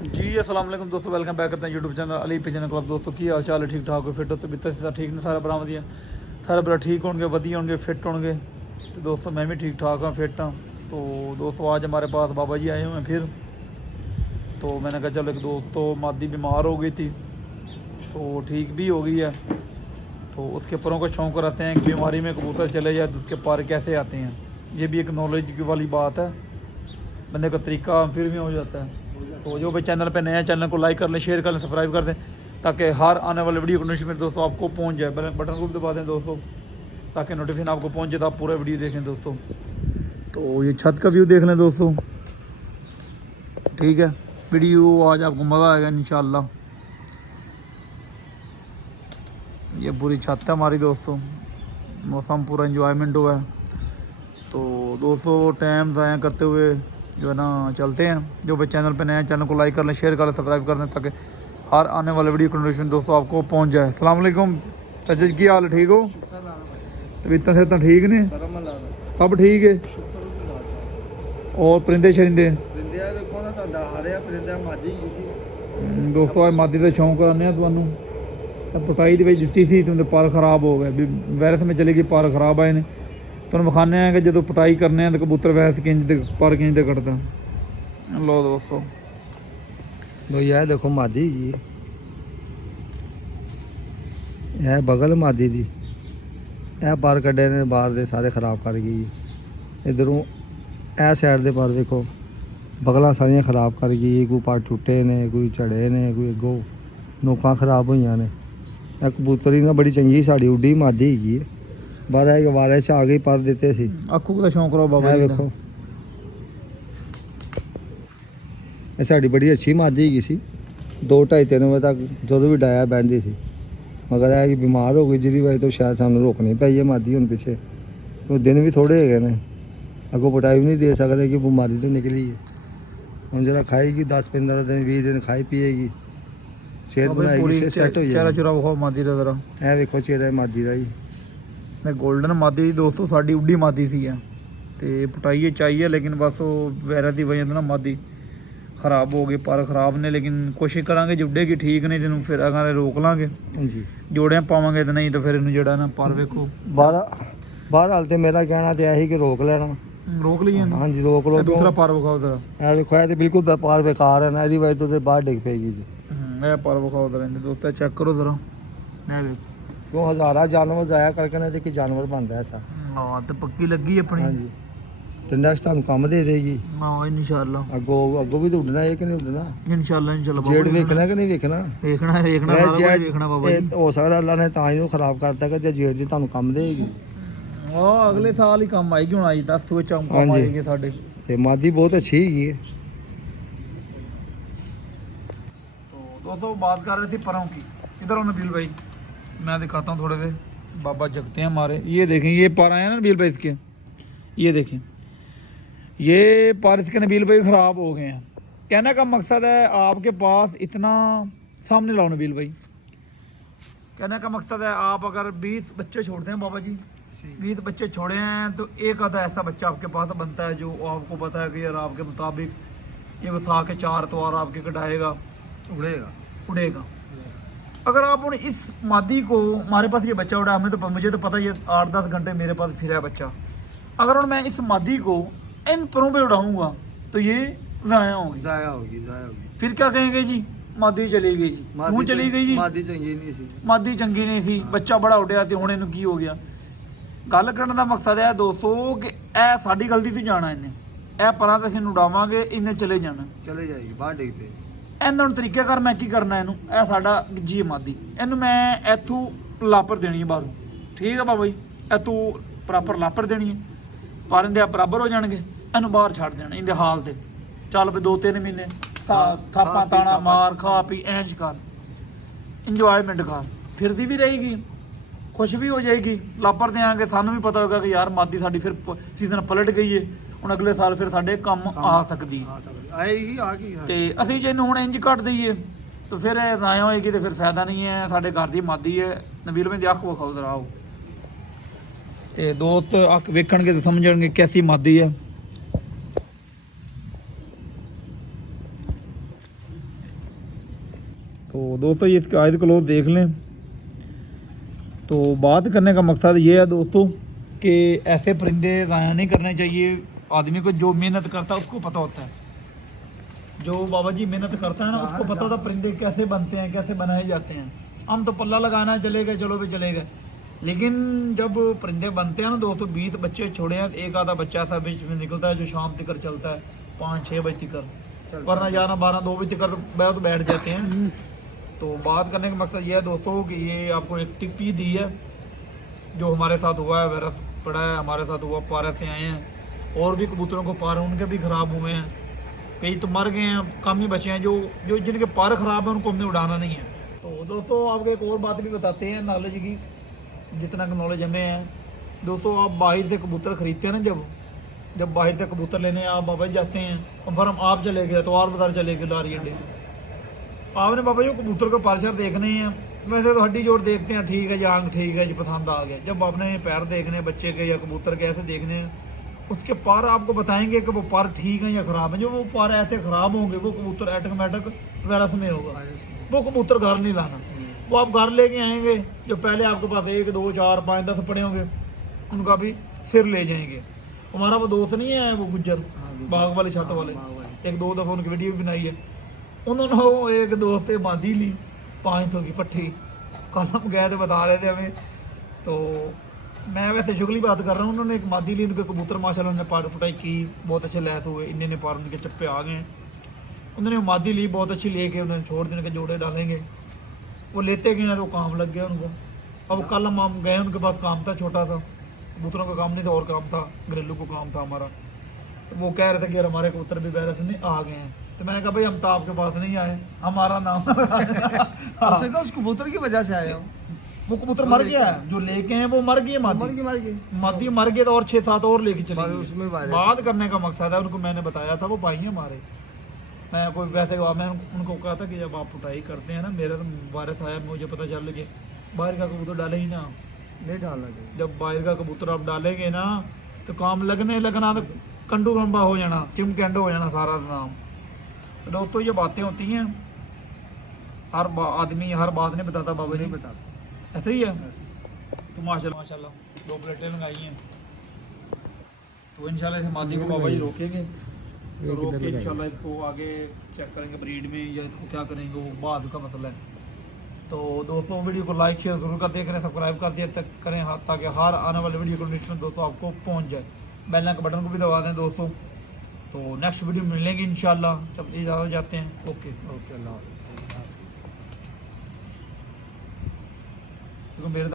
जी अस्सलाम वालेकुम दोस्तों, वेलकम बैक करते हैं YouTube channel Ali pigeon club. दोस्तों की हाल चाल है? ठीक ठाक हो? फिट हो तो बित्ता सीधा ठीक ने सारा बड़ा वधिया, सारे बड़ा ठीक होंगे, वधिया होंगे, फिट होंगे। तो दोस्तों मैं भी ठीक ठाक हाँ, फिट हाँ। तो दोस्तों आज हमारे पास बाबा जी आए हुए हैं फिर। तो मैंने कहा चलो, एक दोस्त तो मादी बीमार हो गई थी तो ठीक भी हो गई है। तो उसके परों को शौक़ रहते हैं कि बीमारी में कबूतर चले जाए तो उसके पर कैसे आते हैं। ये भी एक नॉलेज वाली बात है, बंदे का तरीका फिर भी हो जाता है। तो जो भी चैनल पे नया, चैनल को लाइक कर लें, शेयर कर लें, सब्सक्राइब कर दें, ताकि हर आने वाले वीडियो को नोटिफिकेशन दोस्तों आपको पहुंच जाए। बटन को भी दबा दें दोस्तों, ताकि नोटिफिकेशन आपको पहुंच जाए तो आप पूरा वीडियो देखें दोस्तों। तो ये छत का व्यू देख लें दोस्तों, ठीक है। वीडियो आज आपको मज़ा आएगा इंशाल्लाह। ये पूरी छत है हमारी दोस्तों, मौसम पूरा इंजॉयमेंट हुआ है। तो दोस्तों टाइम ज़ाया करते हुए जो है ना चलते हैं। जो भी चैनल पे नया, चैनल को लाइक कर लें, शेयर कर लें, सब्सक्राइब कर दें, ताकि हर आने वाले वीडियो की नोटिफिकेशन दोस्तों आपको पहुंच जाए। अस्सलाम वालेकुम सज्जद, की हाल ठीक हो? तबीयत से तो ठीक ने? सब ठीक है। और परिंदे शरिंदे दोस्तों आज मादी का शौक कराने थानू पटाई दी सी, तुंदे पर खराब हो गए, वायरस में चली गई, पर खराब आए ने। तुम विखाने हैं कि जो पटाई करने तो कबूतर वैसे किंज पर किंज कटता। लो दोस्तों लो यह देखो मादी जी, यह बगल मादी दी, यह पर कड्डे ने बाहर दे सारे खराब कर गई। इधरों यह साइड दे पर देखो बगलां सारियां खराब कर गई। कोई पर टुटे ने, कोई झड़े ने, कोई अगों नोकां खराब हुई ने। यह कबूतरी ना बड़ी चंगी साड़ी उड्डी मादी हैगी है। बारह एक वारे च आ गई, पर दिते सी। आखू का शौक रहो बाबा जी देखो ये साड़ी बड़ी अच्छी मादी हैगी सी। 2-2:30-3 बजे तक जो भी डाया बहती सी, मगर है कि बीमार हो गई जिहदी वजह तो शायद सानू रोकनी पई है मादी हुण पिछे। तो दिन भी थोड़े है ने, अगों पटाई भी नहीं दे सकते कि बीमारी तो निकली है। हम जरा खाएगी 10-15 दिन 20 दिन खाई पिएगी, सेहत बनाएगी, फिर सैट हो चेहरा जाएगी। चुरा विखाओ मादी का जरा। ਇਹ ਵੇਖੋ ਚਿਹਰਾ ਮਾਦੀ ਦਾ ਜੀ। गोल्डन मादी दोस्तों साड़ी उड्डी मादी सी है तो पटाइए चाहिए, लेकिन बस वो वायरस की वजह से ना मादी खराब हो गई, पर खराब ने। लेकिन कोशिश करांगे जुड़ेगी ठीक, नहीं तेन फिर अगर रोक लाँगे जी जोड़ियाँ पावांगे तो, नहीं तो फिर इन्हू जड़ा ना पर वेखो ਬਾਹਰ ਹਾਲ ਤੇ ਮੇਰਾ ਕਹਿਣਾ ਤੇ ਇਹੀ ਕਿ ਰੋਕ ਲੈਣਾ। रोक लीए ना। ਹਾਂਜੀ ਰੋਕ ਲਓ। दूसरा पर विखाओ जरा। ਇਹ ਵੇਖੋ ਇਹ ਤੇ ਬਿਲਕੁਲ ਵਪਾਰ ਬੇਕਾਰ ਹੈ ਨਾ, ਇਹਦੀ ਵਜ੍ਹਾ ਤੋਂ ਤੇ ਬਾਹਰ ਡਿੱਗ ਪਏਗੀ ਜੀ। मैं पर विखाओ जरा दोस्तों, चेक करो जरा। ਕਿਉਂ ਹਜ਼ਾਰਾਂ ਜਾਨਵਰ ਜ਼ਾਇਆ ਕਰਕੇ ਨਾ ਤੇ ਕਿ ਜਾਨਵਰ ਬਣਦਾ ਐਸਾ। हाँ तो पक्की लगी अपनी। ਹਾਂਜੀ ਤੇ ਨੈਕਸਟ ਤੁਹਾਨੂੰ ਕੰਮ ਦੇ ਦੇਗੀ हाँ इंशाल्लाह ਅੱਗੋਂ ਵੀ ਤਾਂ ਉੱਡਣਾ ਹੈ ਕਿ ਨਹੀਂ ਉੱਡਣਾ। इंशाल्लाह ਜੇੜ ਵੇਖਣਾ ਕਿ ਨਹੀਂ ਵੇਖਣਾ। देखना ਇਹ सारा ਜੇ- कुछ देखना बाबा ਇਹ जी। ਹੋ ਸਕਦਾ ਅੱਲਾ ਨੇ ਤਾਂ ਇਹਨੂੰ ਖਰਾਬ ਕਰਤਾ ਕਿ ਜੇ ਜੇੜ ਜੀ ਤੁਹਾਨੂੰ ਕੰਮ ਦੇਗੀ। अगले साल ही कम आएगी, हूँ आई 10 ਵਿੱਚ ਕੰਮ ਹਾਂਜੀ। आएगी साढ़े। ਤੇ ਮਾਦੀ ਬਹੁਤ ਅੱਛੀ ਹੈਗੀ ਹੈ। तो दोस्तों बात कर रहे थे परों की। इधर हो नबील भाई, मैं दिखाता हूँ थोड़े से। बाबा जगते हैं हमारे, ये देखें ये पर आए हैं ना नबील भाई इसके, ये देखें ये पर इसके नबील भाई ख़राब हो गए हैं। कहने का मकसद है आपके पास इतना, सामने लाओ नबील भाई। कहने का मकसद है आप अगर 20 बच्चे छोड़ते हैं बाबा जी, 20 बच्चे छोड़े हैं तो एक आधा ऐसा बच्चा आपके पास बनता है जो आपको पता है कि यार आपके मुताबिक ये वसा के 4 तवार आपके कटाएगा, उड़ेगा। अगर आप उन इस मादी को, हमारे पास ये बच्चा उड़ा, हमें तो मुझे तो पता ये 8-10 घंटे मेरे पास फिरा है बच्चा। अगर उन मैं इस मादी को इन परों पे उड़ाऊंगा तो ये ज़ाया होगी। फिर क्या कहेंगे जी, मादी चली गई जी, क्यों चली गई जी? ਮਾਦੀ ਚੰਗੀ ਨਹੀਂ ਸੀ। मादी चंगी नहीं सी, बच्चा बड़ा उड़िया तो हुण इहनूं की हो गया। गल करने का मकसद है दोस्तों कि यह साड़ी गलती तो जाना, इन्हें यह परां तो असीं उड़ावांगे, इन्हें चले जाना, ਚਲੇ ਜਾਏਗੀ ਬਾਹਰ ਡਿੱਗ ਪਏ। ਇਹਨਾਂ ਨੂੰ ਤਰੀਕੇ ਕਰ ਮੈਂ ਕੀ ਕਰਨਾ, ਇਹਨੂੰ ਇਹ ਸਾਡਾ ਜੀ ਮਾਦੀ, ਇਹਨੂੰ ਮੈਂ ਇੱਥੋਂ ਲਾਪਰ ਦੇਣੀ ਹੈ ਬਾਹਰੋਂ, ਠੀਕ ਹੈ ਬਾਬਾ ਜੀ। ਇੱਥੋਂ ਪ੍ਰੋਪਰ ਲਾਪਰ ਦੇਣੀ ਹੈ, ਪਰ ਇਹਦੇ ਬਰਾਬਰ ਹੋ ਜਾਣਗੇ, ਇਹਨੂੰ ਬਾਹਰ ਛੱਡ ਦੇਣਾ ਇਹਦੇ ਹਾਲ ਤੇ। ਚੱਲ ਵੀ 2-3 ਮਹੀਨੇ ਥਾਪਾਂ ਤਾਣਾ ਮਾਰ, ਖਾ ਪੀ, ਐਂਜ ਕਰ, ਇੰਜੋਇਮੈਂਟ ਕਰ, ਫਿਰਦੀ ਵੀ ਰਹੇਗੀ, ਖੁਸ਼ ਵੀ ਹੋ ਜਾਏਗੀ। ਲਾਪਰ ਦੇਾਂਗੇ, ਸਾਨੂੰ ਵੀ ਪਤਾ ਹੋਏਗਾ ਕਿ ਯਾਰ ਮਾਦੀ ਸਾਡੀ ਫਿਰ ਸੀਜ਼ਨ ਪਲਟ ਗਈ ਹੈ, ਹੁਣ ਅਗਲੇ ਸਾਲ ਫਿਰ ਸਾਡੇ ਕੰਮ ਆ ਸਕਦੀ ਆਏਗੀ ਆ ਗਈ। ਤੇ ਅਸੀਂ ਜੇ ਇਹਨੂੰ ਹੁਣ ਇੰਜ ਕੱਟ ਦਈਏ ਤਾਂ ਫਿਰ ਇਹ ਨਾ ਹੋਏਗੀ, ਤੇ ਫਿਰ ਫਾਇਦਾ ਨਹੀਂ ਹੈ। ਸਾਡੇ ਘਰ ਦੀ ਮਾਦੀ ਹੈ। ਨਬੀਲ ਭਾਈ ਦੀ ਅੱਖ ਵਿਖਾਓ ਜ਼ਰਾ, ਆਓ ਤੇ ਦੋਸਤ ਅੱਖ ਵੇਖਣਗੇ ਤੇ ਸਮਝਣਗੇ ਕੈਸੀ ਮਾਦੀ ਹੈ। तो दोस्तों ये इसके आयत क्लोज देख लें। तो बात करने का मकसद ये है दोस्तों कि ऐसे परिंदे ज़ाया नहीं करने चाहिए। आदमी को जो मेहनत करता है उसको पता होता है, जो बाबा जी मेहनत करता है ना उसको पता होता है परिंदे कैसे बनते हैं, कैसे बनाए जाते हैं। हम तो पल्ला लगाना है, चले गए, चलो भी चले गए। लेकिन जब परिंदे बनते हैं ना दोस्तों, 20 बच्चे छोड़े हैं, एक आधा बच्चा ऐसा बीच में निकलता है जो शाम तक चलता है, 5-6 बजे तक, वरना जाना 12-2 बजे तक तो बैठ जाते हैं। तो बात करने का मकसद ये है दोस्तों कि ये आपको एक टिप्पी दी है जो हमारे साथ हुआ है, वायरस पड़ा है हमारे साथ हुआ, पारे से आए हैं। और भी कबूतरों को पारे उनके भी ख़राब हुए हैं, कई तो मर गए हैं, कम ही बचे हैं। जो जिनके पारे ख़राब हैं उनको हमने उड़ाना नहीं है। तो दोस्तों आपको एक और बात भी बताते हैं नॉलेज की, जितना नॉलेज हमें है। दोस्तों आप बाहर से कबूतर ख़रीदते हैं ना, जब बाहर से कबूतर लेने आप बाबा जी जाते हैं और फिर हम आप चले गए तो और बता चले गए लारी अड्डे, आपने बाबा जी कबूतर को पारशर देखने हैं। वैसे तो हड्डी जोड़ देखते हैं, ठीक है जी, आंख ठीक है जी, पसंद आ गया। जब आपने पैर देखने बच्चे के या कबूतर के ऐसे देखने हैं, उसके पार आपको बताएंगे कि वो पार ठीक है या ख़राब है। जो वो पार ऐसे ख़राब होंगे वो कबूतर ऑटोमेटिक वायरस में होगा, वो कबूतर घर नहीं लाना। वो आप घर लेके आएंगे, जो पहले आपके पास 1, 2, 4, 5, 10 पड़े होंगे उनका भी सिर ले जाएंगे। हमारा वो दोस्त नहीं है वो गुज्जर बाग वाले छत वाले, एक 2 दफ़ा उनकी वीडियो भी बनाई है। उन्होंने एक दोस्त से बांधी ली 500 की पट्टी, कल हम गए थे बता रहे थे हमें। तो मैं वैसे शुगली बात कर रहा हूँ, उन्होंने एक मादी ली, उनके कबूतर माशाल्लाह उन्होंने पार पुटाई की, बहुत अच्छे लैस हुए, इन्ने पार उनके चप्पे आ गए। उन्होंने मादी ली बहुत अच्छी लेके उन्होंने छोड़ दी, उनके जोड़े डालेंगे। वो लेते गए तो काम लग गया उनको। अब कल हम गए, उनके पास काम था छोटा सा, कबूतरों का काम नहीं था और काम था, घरेलू को काम था हमारा। तो वो कह रहे थे कि यार हमारे कबूतर भी वायरस में आ गए हैं। तो मैंने कहा भाई हम तो आपके पास नहीं आए, हमारा नाम उस कबूतर की वजह से आया हूँ। वो कबूतर मर गया है, जो लेके हैं वो मर गए, मादी मर गए तो और 6-7 और लेके चले गए। उसमें बात करने का मकसद है, उनको मैंने बताया था, वो भाई हैं हमारे। मैं कोई वैसे मैं उनको कहा था कि जब आप पुटाई करते हैं ना, मेरा तो वायरस आया, मुझे पता चल लगे, बाहर का कबूतर डाले ही ना, नहीं डालना चाहिए। जब बाहर का कबूतर आप डालेंगे ना तो काम लगना तो कंडू कंबा हो जाना, चिमकंड हो जाना सारा नाम। तो दोस्तों ये बातें होती हैं, हर आदमी हर बात नहीं बताता बाबा जी, बताता ऐसे ही है। तो माशाल्लाह 2 प्लेटें लगाई हैं, तो इंशाल्लाह इस मादी को बाबा जी रोकेंगे, तो रोक के इंशाल्लाह इसको आगे चेक करेंगे ब्रीड में या इसको क्या करेंगे, वो बाद का मसला है। तो दोस्तों वीडियो को लाइक शेयर जरूर कर दिया करें, सब्सक्राइब कर दिया तक करें ताकि हर आने वाले वीडियो को नोटिफिकेशन दोस्तों आपको पहुंच जाए। बेल के बटन को भी दबा दें दोस्तों। तो नेक्स्ट वीडियो मिलेंगे इंशाल्लाह, जब इजाज़त जाते हैं। ओके अल्लाह हाफ़िज़। मेरे